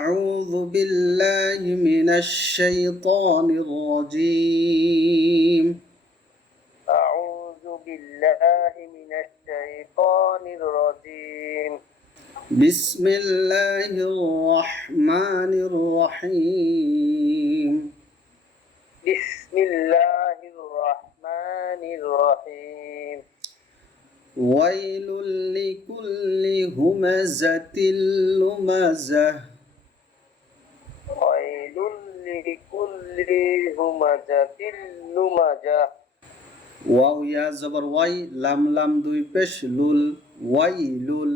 أعوذ بالله من الشيطان الرجيم. أعوذ بالله من الشيطان الرجيم. بسم الله الرحمن الرحيم. بسم الله الرحمن الرحيم. ويل لكل همزة لمزة. Wow ইয়া জবর Y লাম লাম দুই পেশ লুল ওয়াই লুল।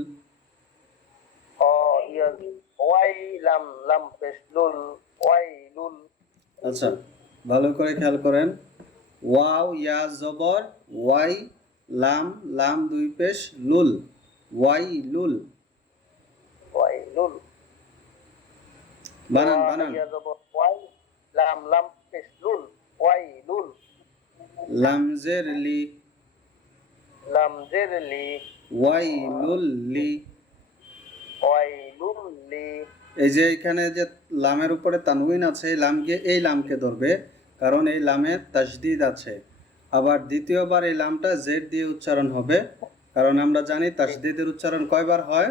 ওয়াই লাম লাম পেশ লুল ওয়াই লুল। আচ্ছা ভালো করে খেয়াল করেন। ওয়াও ইয়া জবর ওয়াই লাম লাম দুই পেশ লুল। ওয়াই লুল। ওয়াই লুল। বানান বানান। লাম লাম ওয়াইলুল। লামজের লি। লামজের লি। ওয়াইলুল লি। ওয়াইলুল লি। এই যে এখানে যে লামের উপরে তানউইন আছে এই লামকে এই লামকে ধরবে কারণ এই লামে তাজদিদ আছে। আবার দ্বিতীয়বার এই লামটা জেড দিয়ে উচ্চারণ হবে কারণ আমরা জানি তাসদিদের উচ্চারণ কয়বার হয়?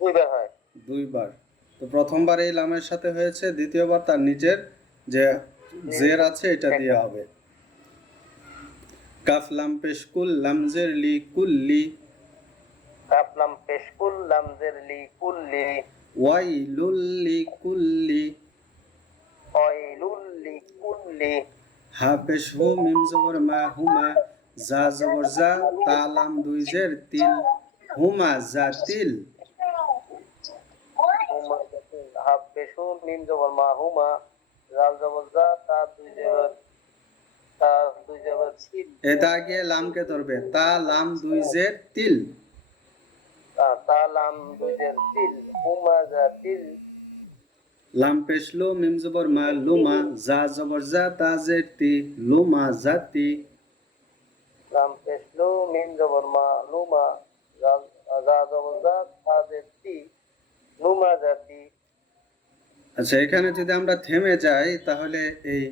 দুইবার হয়। দুইবার। তো প্রথমবার এই লামের সাথে হয়েছে দ্বিতীয়বার তার নিজের যে জের আছে এটা দিয়ে হবে। কাফ লাম পেশ কুল লামজের লি কুল্লি কাপ লাম পেশ কুল লাম জের লি কুল্লি ওয়াই লুল্লি কুল্লি ওয়াইলুল লি। কুল্লি হা পেশ হু মিম জবর মা হুমা জা জবর জা তা লাম দুই জের তিল। হুমা জা তিল হুমা জাতিল পেশু মিম জবর মা হুমা জাল জবর জা তা দুই জবর তা দুই এটা আগে লামকে ধরবে তা লাম দুই জের তিল। তালাম দুজের তিল হুমা জাতিল লাম পেশ লো মিম জবর মা লুমা জা জবর জা তা জের তি লুমা জাতি লাম পেশলু মিম জবর মা লুমা জা জবর জা তাদের তি লুমা জাতি আচ্ছা এখানে যদি আমরা থেমে যাই, তাহলে এই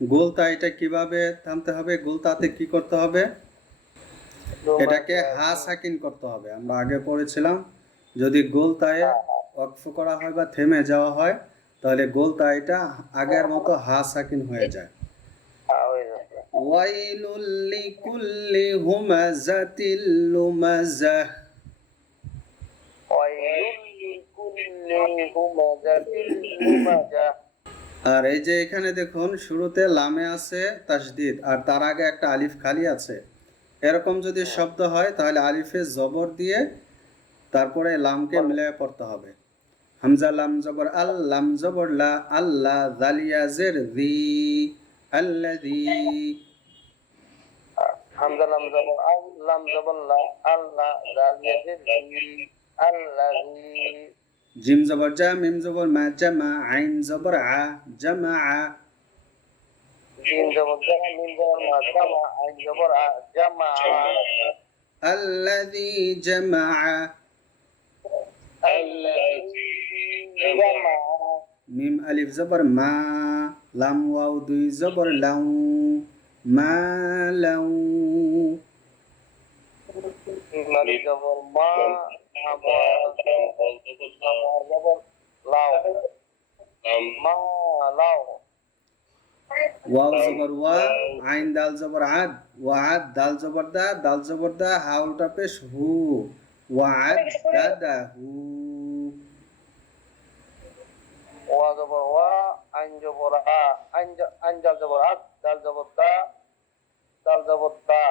গোলতা এটা কীভাবে থামতে হবে? গোলতাতে কি করতে হবে? এটাকে হা সাকিন করতে হবে। আমরা আগে পড়েছিলাম, যদি গোলতায় অক্ষ করা হয় বা থেমে যাওয়া হয়, তাহলে গোলতা এটা আগের মতো হা সাকিন হয়ে যায়। ওয়াইলুল লিকুল্লি হুমাজাতিল লুমাজাহ ওয়াইলুল লিকুল্লি হুমা জাতিল লুমা জা আর এই যে এখানে দেখুন, শুরুতে লামে আছে তাসদিদ, আর তার আগে একটা আলিফ খালি আছে। এরকম যদি শব্দ হয়, তাহলে আলিফে জবর দিয়ে তারপরে লামকে মিলিয়ে পড়তে হবে। হামজা লাম জবর, আল লাম জবর, লা আল্লাহ জালিয়া জের দি আল্লাযী। হামজা আল্লাহ জালিয়া জিল আল্লাহি جيم زبر جا ميم زبر ما جمع عين زبر ع جمع جيم زبر جا ميم زبر ما جمع عين زبر ع جمع الذي جمع. الذي جمع. ميم ألف زبر ما لام واو دوي زبر لام ما لو. ما زبر ما ওয়াও জবর ওয়া আইন দাল জবর আদ, ওয়াদ, দাল জবর দা, দাল জবর দা হা উল্টা পেশ হু, ওয়াদ দা দা হু। ওয়া জবর ওয়া, আইন জবর আ, আইন আইন জাল জবর আদ, দাল জবর দা, দাল জবর দা।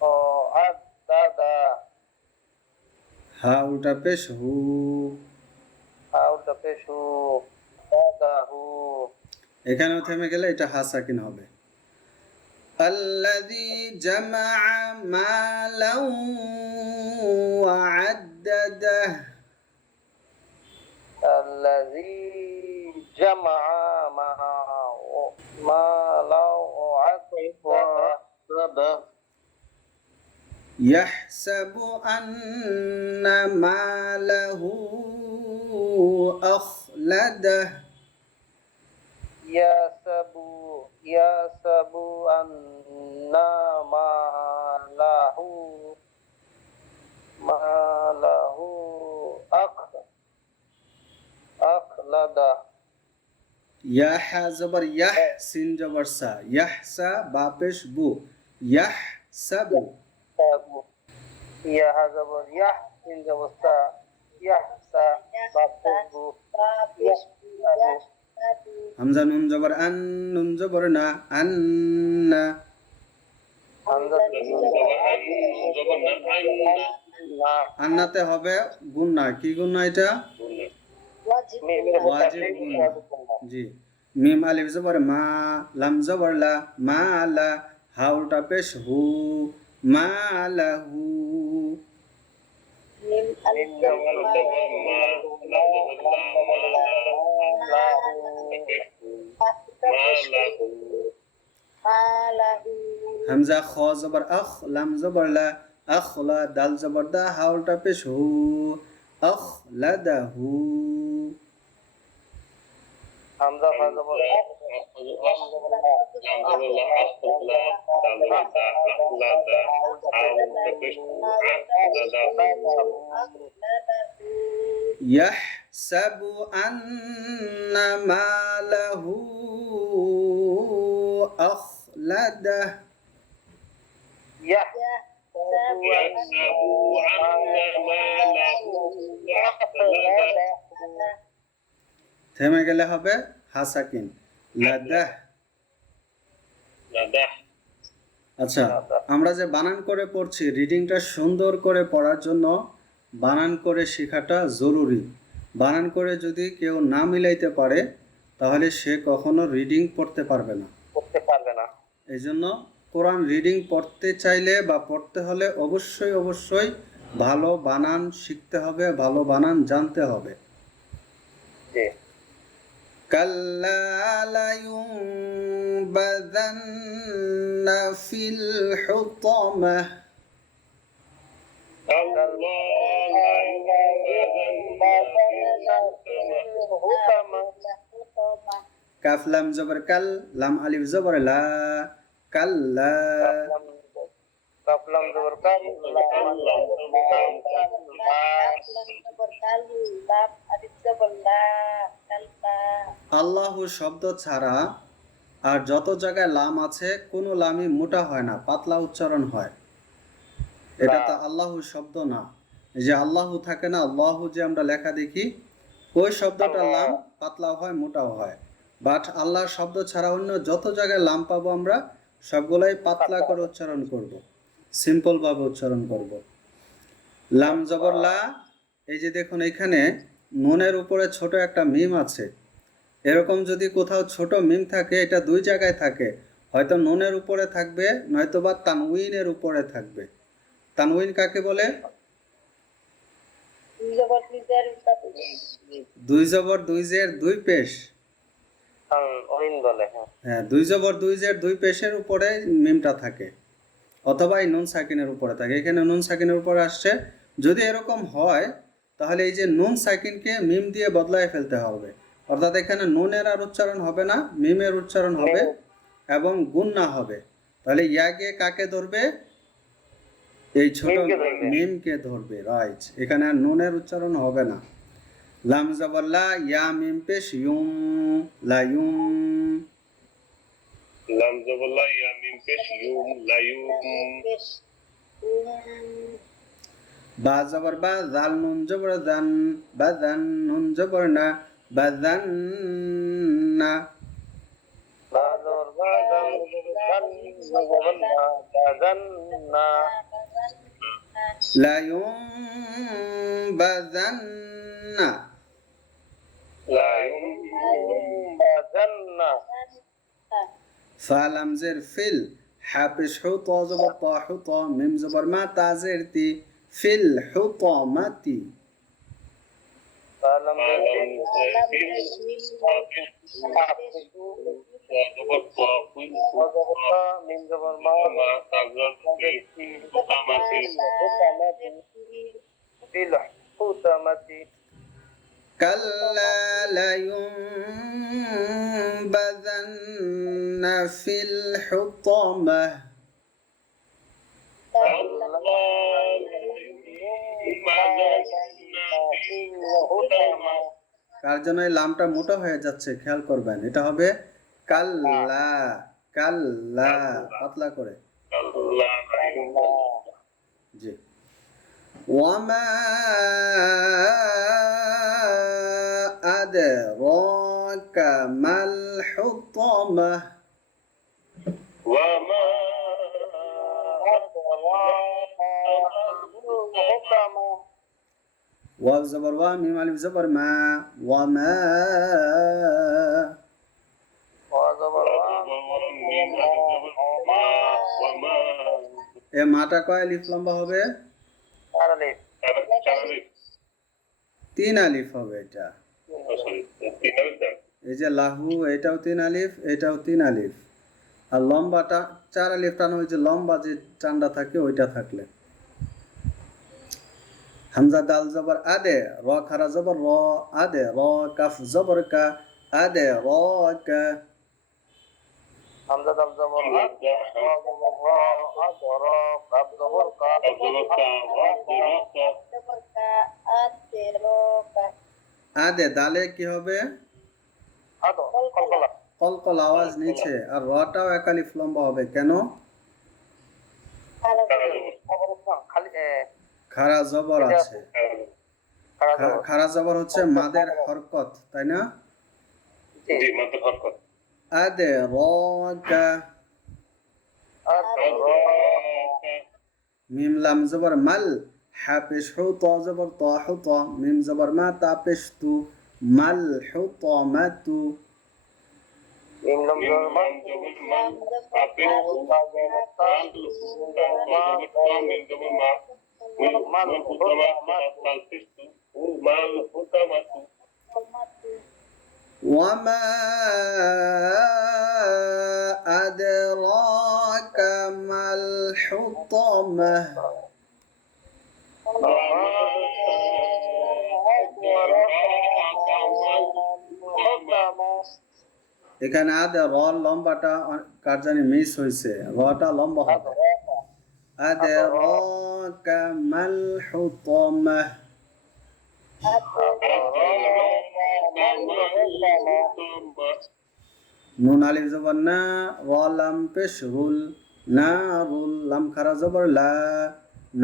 ও, আদ দা দা। হা উল্টা পেশ হু আউটা পেশু দা দা হু এখানেও থেমে গেলে এটা হা সাকিন হবে الذي جمع مالا وعدده الذي جمع مع مالا وعدده يحسب أن ماله أخلده. يحسب يحسب أن ماله ماله أخلده. يح زبر يح سين جبر سا يح سا بابش بو. يح سبو সাবু يا هذا يح إن جبستا يحسى بابتبو يحسب হামজা নুন জবর আন নুন জবর না আন্না حمزة আন্নাতে হবে গুন্না কি গুন্না এটা ওয়াজিব গুন্না জি মিম আলিফ জবর মা লাম জবর লা মা লা হাউলটা পেশ হু ما له. همزه خا زبر اخ لم زبر لا. اخ لا دل زبر ده حول تا پیش هو. اخ لده هو. হু حمزة هذا يحسب أن ماله أخلده থেমে গেলে হবে হাসাকিন। লাদাহ। আচ্ছা আমরা যে বানান করে পড়ছি রিডিংটা সুন্দর করে পড়ার জন্য বানান করে শেখাটা জরুরি। বানান করে যদি কেউ না মিলাইতে পারে তাহলে সে কখনো রিডিং পড়তে পারবে না। করতে পারবে না। এই জন্য কোরআন রিডিং পড়তে চাইলে বা পড়তে হলে অবশ্যই অবশ্যই ভালো বানান শিখতে হবে ভালো বানান জানতে হবে। كلا لينبذن في الحطمة. لينبذن كاف لام زبر كل لام ألف زبر لا. كلا. আল্লাহু শব্দ ছাড়া আর যত জায়গায় লাম আছে কোনো লামই মোটা হয় না পাতলা উচ্চারণ হয়। এটা তো আল্লাহু শব্দ না। যে আল্লাহু থাকে না আল্লাহু যে আমরা লেখা দেখি ওই শব্দটা লাম পাতলা হয় মোটাও হয়। বাট আল্লাহ শব্দ ছাড়া অন্য যত জায়গায় লাম পাবো আমরা সবগুলাই পাতলা। করে উচ্চারণ করব। সিম্পল ভাবে উচ্চারণ করব। লাম জবর লা এই যে দেখুন এখানে নুনের উপরে ছোট একটা মিম আছে। এরকম যদি কোথাও ছোট মিম থাকে এটা দুই জায়গায় থাকে। হয়তো নুনের উপরে থাকবে নয়তো বা তানউইনের উপরে থাকবে। তানউইন কাকে বলে? দুই জবর দুই জের দুই পেশ। বলে হ্যাঁ। হ্যাঁ দুই জবর দুই জের দুই পেশের উপরে মিমটা থাকে। অথবা এই নুন সাকিনের উপরে। থাকে এখানে নুন সাকিনের উপরে আসছে। যদি এরকম হয় তাহলে এই যে নুন সাকিনকে মিম দিয়ে বদলায় ফেলতে হবে। অর্থাৎ এখানে নুনের আর উচ্চারণ হবে না মিমের উচ্চারণ হবে এবং গুন্না হবে। তাহলে ইয়াকে কাকে ধরবে? এই ছোট মিমকে ধরবে। ধরবে রাইট এখানে আর নুনের উচ্চারণ হবে না। লাম জবল্লা ইয়া মিম পেশ ইউম লা ইউম। লাম জবল্লা ইয়া মিম পেশ ইউম লায়ুম বা জবর বা জাল নুন জবর জান বা জান নুন জবর না বা জান না। বাজর বাজান বাজান্না বাজান্না লা ইউম বা জান না লায়ুম বাজান্না ফালাম জের ফিল হাফিস হুত জবর তা। كلا لينبذن في الحطمة কার জন্য এই লামটা মোটা হয়ে যাচ্ছে খেয়াল করবেন এটা হবে কাল্লা কাল্লা পাতলা করে জি ওয়ামা হুতামাহ وما ওয়াও জবর ওয়া মিম আলিফ জবর মা ওয়ামা وما এ মাটা কয় আলিফ লম্বা হবে তিন আলিফ হবে এটা এই যে লাহু এটাও তিন আলিফ এটাও তিন আলিফ। আর লম্বাটা চার আলিফ টান ওই যে লম্বা যে টান্ডা থাকে ওইটা থাকলে। হামজা দাল জবর আদে র খারা জবর র আদে র কাফ জবর কা আদে র কা। হামজা দাল জবর আদে দালে কি হবে? কলকলা। কলকল আওয়াজ নিচে। আর রটাও এক আলিফ লম্বা হবে। কেন? খারা জবর। আছে। খারা জবর। হচ্ছে মাদের হরকত তাই না? আদে র কা আদ র। মিম লাম জবর মাল। হা পেশ হু ত জবর ত হু ত। মিম জবর মা তা পেশ তু। ما الحطمة؟ وما أدراك ما الحطمة؟ এখানে আদে র লম্বাটা কার জানি মিস হয়েছে রটা লম্বা হবে। আদে র কামাল হুতমা। নুন আলিফ জবর না, র লাম পেশ রুল না রুল লাম খারা জবর লা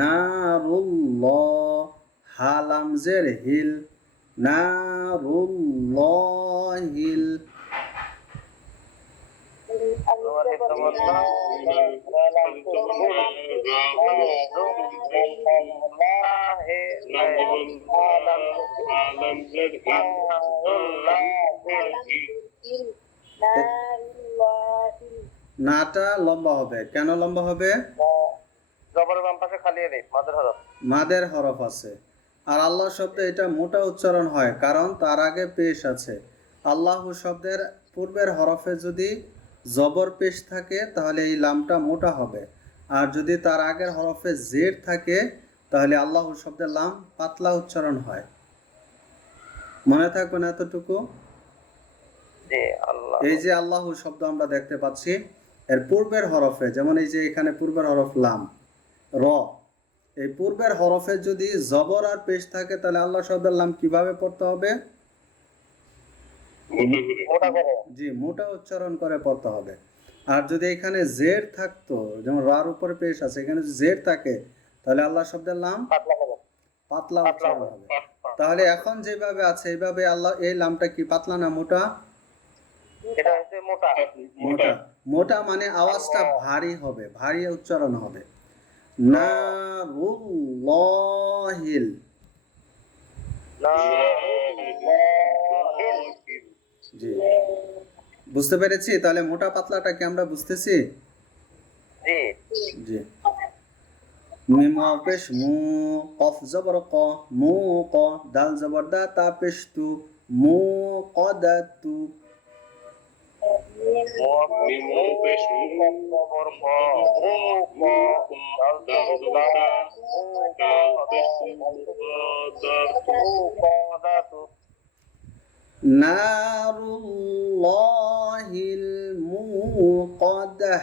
না রুল ল হা লাম জের হিল। না রুল হিল নাটা লম্বা হবে। কেন লম্বা হবে? জবরের বাম পাশে খালি নেই মাদের হরফ। মাদের হরফ আছে। আর আল্লাহ শব্দে এটা মোটা উচ্চারণ হয় কারণ তার আগে পেশ আছে। আল্লাহ শব্দের পূর্বের হরফে যদি জবর পেশ থাকে তাহলে এই লামটা মোটা হবে। আর যদি তার আগের হরফে জের থাকে তাহলে আল্লাহ শব্দের লাম পাতলা উচ্চারণ হয়। মনে থাকবে না এতটুকু এই যে আল্লাহ শব্দ আমরা দেখতে পাচ্ছি এর পূর্বের হরফে যেমন এই যে এখানে পূর্বের হরফ লাম র। এই পূর্বের হরফে যদি জবর আর পেশ থাকে তাহলে আল্লাহ শব্দের লাম কীভাবে পড়তে হবে? জি মোটা উচ্চারণ করে পড়তে হবে। আর যদি এখানে জের থাকতো যেমন রার উপরে পেশ আছে এখানে যদি জের থাকে তাহলে আল্লাহ শব্দের লাম পাতলা উচ্চারণ হবে। তাহলে এখন যেভাবে আছে এইভাবে আল্লাহ এই লামটা কি পাতলা না মোটা। মোটা। মোটা মানে আওয়াজটা ভারী হবে ভারী উচ্চারণ হবে। নারুল্লাহিল। জি। বুঝতে পেরেছি? তাহলে মোটা পাতলাটা কি আমরা বুঝতেছি? জি। মিম পেশ মু কফ জবর ক মু ক দাল জবর দা তা পেশ তু মু কদাতু মিমো পেশ نار الله الموقدة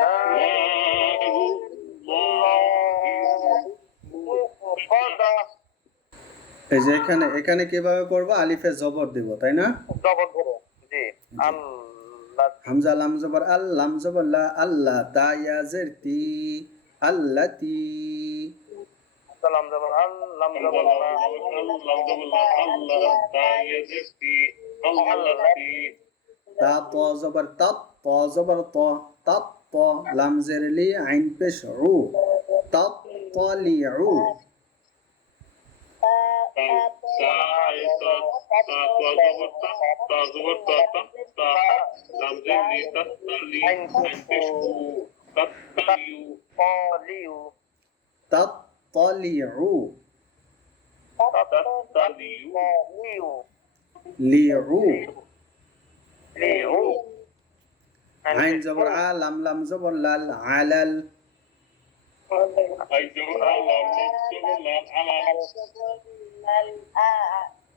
نار الله الموقدة এই যে এখানে এখানে কীভাবে পড়ব আলিফে জবর দিব তাই না? জবর ধরে জি। আল্লাহ হামজা লাম জবর আল লাম জবর লা আল্লাহ তা তি আল্লাতি সালাম জবর আল্লাহ জবর তা ত। জবর তাত ত জবর ত তাত ত লাম জের লি আইন পেশ উ তাত তলিউ تطلع ليعو ليعو عين زبر عال لم لم زبر لل علل. লাম জবর লাল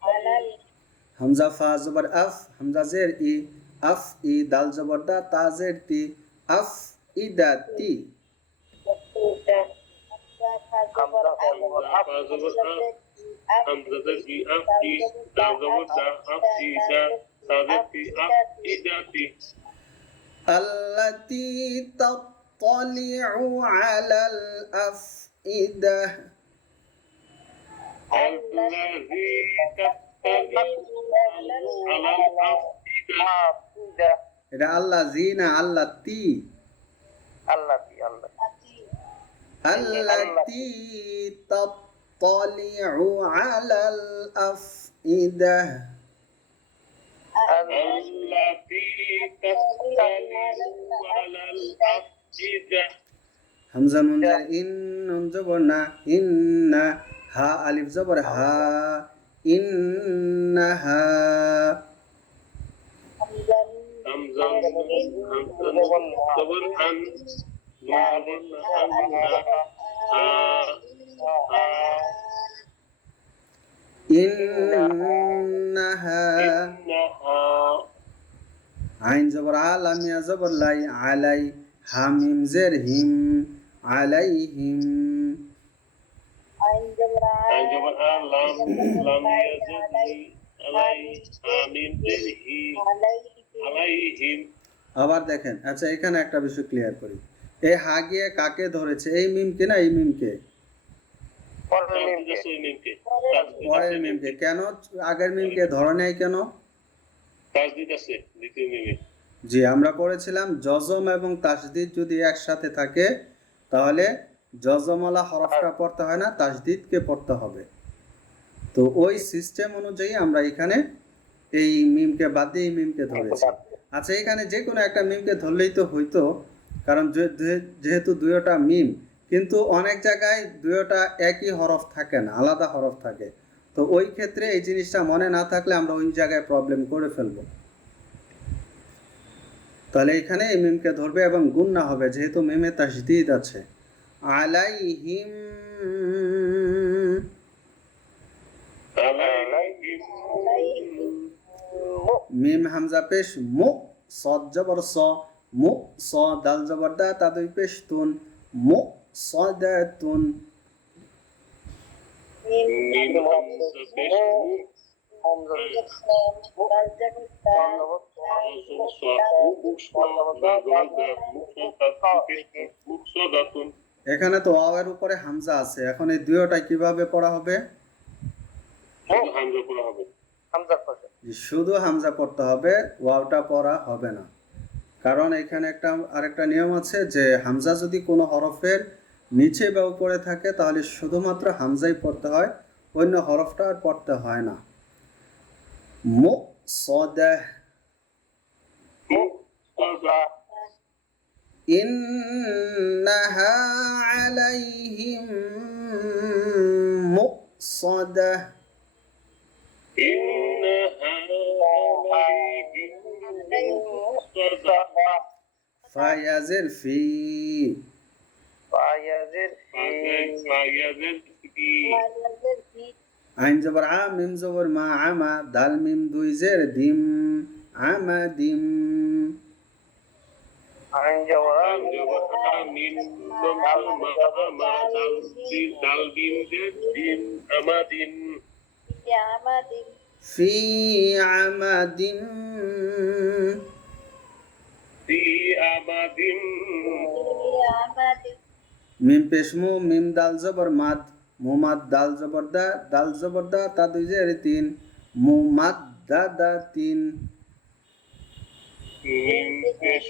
আলাল হামজা ফা জবর আফ হামজা জের ই আফ ই দাল জবর দা তা জের তি আফ ইদা তি التي تطلع على الأفئدة الذي تطلع على الأفئدة এটা আল্লাহ জি না আল্লাহ তি التي التي التي تطلع على الأفئدة التي تطلع على الأفئدة হামজা মুনজার ইন নুন জবর না ইন্না হা আলিফ জবর হা ইন্নাহা همزة همزة صبر عن ইন্নাহা إنها আইন জবর আলাম ইয়া জবর লাই হামিম জের হিম আলাইহিম। আবার দেখেন আচ্ছা এখানে একটা বিষয় ক্লিয়ার করি। এই হা গিয়ে কাকে ধরেছে? এই মিমকে না এই মিমকে? পরের মিমকে। কেন আগের মিমকে ধরে নেয় কেন? দিতেছে দ্বিতীয় জি, আমরা পড়েছিলাম জজম এবং তাসদিদ যদি একসাথে থাকে, তাহলে জজমলা হরফটা পড়তে হয় না, তাসদিদকে পড়তে হবে। তো ওই সিস্টেম অনুযায়ী আমরা এখানে এই মিমকে বাদ দিয়ে মিমকে ধরেছি। আচ্ছা এখানে যে কোনো একটা মিমকে ধরলেই তো হইতো, কারণ যেহেতু দুয়োটা মিম, কিন্তু অনেক জায়গায় দুয়োটা একই হরফ থাকে না, আলাদা হরফ থাকে। তো ওই ক্ষেত্রে এই জিনিসটা মনে না থাকলে আমরা ওই জায়গায় প্রবলেম করে ফেলব। তাহলে এখানে এই মিমকে ধরবে এবং গুণ না হবে, যেহেতু মিমে তাসদিদ আছে। আলাইহিম মিম হামজা পেশ মু, সদ জবর স, মু, স, দাল জবর দা, তা দুই পেশ তুন, মু সদাতুন মিম হামজা পেশ এখানে তো ওয়াওয়ের উপরে হামজা আছে। এখন এই দুয়োটা কীভাবে পড়া হবে? শুধু হামজা পড়া হবে। শুধু হামজা পড়তে হবে ওয়াওটা পড়া হবে না। কারণ এখানে একটা আরেকটা নিয়ম আছে যে হামজা যদি কোনো হরফের নিচে বা উপরে থাকে তাহলে শুধুমাত্র হামজাই পড়তে হয় অন্য হরফটা আর পড়তে হয় না। مؤصدة مقصدة. إنها عليهم مؤصدة إنها عليهم مؤصدة فيزل في. فيزل في. فيزل في. আইন জবর আ মিম জবর মা আমা দাল মিম দুই জের দিম আমা দিম। আইন জবর আ জবর মিম মা দাল দিন দাল মিম পেশমু মিম দাল জবর মাদ। মুমাদ দাল জবর দা দাল জবর দা তা দুই জের তিন মুমাদ দা দা তিন মিম পেশ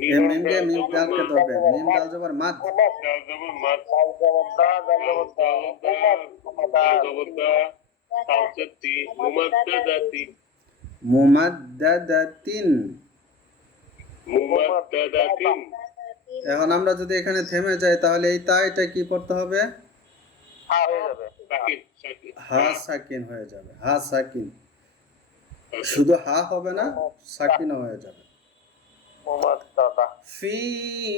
মিম মিম কে ধরবে মিম দাল জবর মাদ। দাল জবর মাত দাল জবর দা জবর দা জবর দা তাওসতি মুমাদ্দাদাতি মুমাদ্দাদাতিন। মুমাদ্দাদাতিন। এখন আমরা যদি এখানে থেমে যাই তাহলে এই তা এটা কি পড়তে হবে? হা সাকিন সাকিন। সাকিন হয়ে যাবে হা সাকিন। শুধু হা হবে না সাকিনও হয়ে যাবে। ফি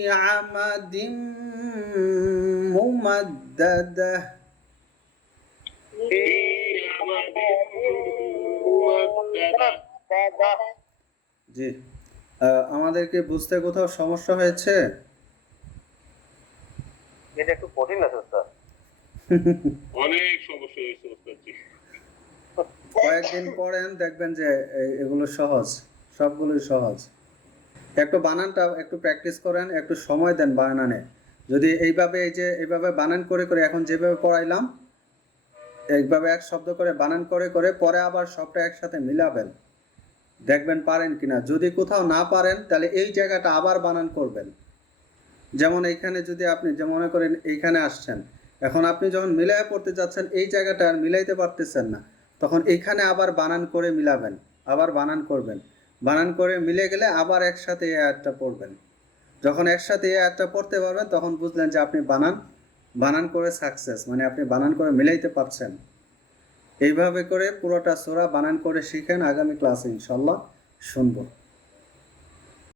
আমাদিম মুমাদ্দাদা। ফি আমাদিন মুমাদ্দাদা। জি। আহ, আমাদেরকে বুঝতে কোথাও সমস্যা হয়েছে? এটা একটু কঠিন আছে স্যার অনেক সমস্যা হয়েছে ওস্তাদ জি কয়েকদিন পরেন দেখবেন যে এগুলো সহজ সবগুলোই সহজ। একটু বানানটা একটু প্র্যাকটিস করেন একটু সময় দেন বানানে। যদি এইভাবে এই যে এইভাবে বানান করে করে এখন যেভাবে পড়াইলাম এইভাবে এক শব্দ করে বানান করে করে পরে আবার সবটা একসাথে মিলাবেন। দেখবেন পারেন কিনা। যদি কোথাও না পারেন তাহলে এই জায়গাটা আবার বানান করবেন। যেমন এইখানে যদি আপনি যে মনে করেন এইখানে আসছেন, এখন আপনি যখন মিলাই পড়তে যাচ্ছেন, এই জায়গাটা আর মিলাইতে পারতেছেন না। তখন এইখানে আবার বানান করে মিলাবেন, আবার বানান করবেন। বানান করে মিলে গেলে আবার একসাথে এই আয়াতটা পড়বেন। যখন একসাথে এই আয়াতটা পড়তে পারবেন, তখন বুঝলেন যে আপনি বানান বানান করে সাকসেস মানে আপনি বানান করে মিলাইতে পারছেন। এইভাবে করে পুরোটা সোরা বানান করে শিখেন, আগামী ক্লাসে ইনশাল্লাহ শুনব।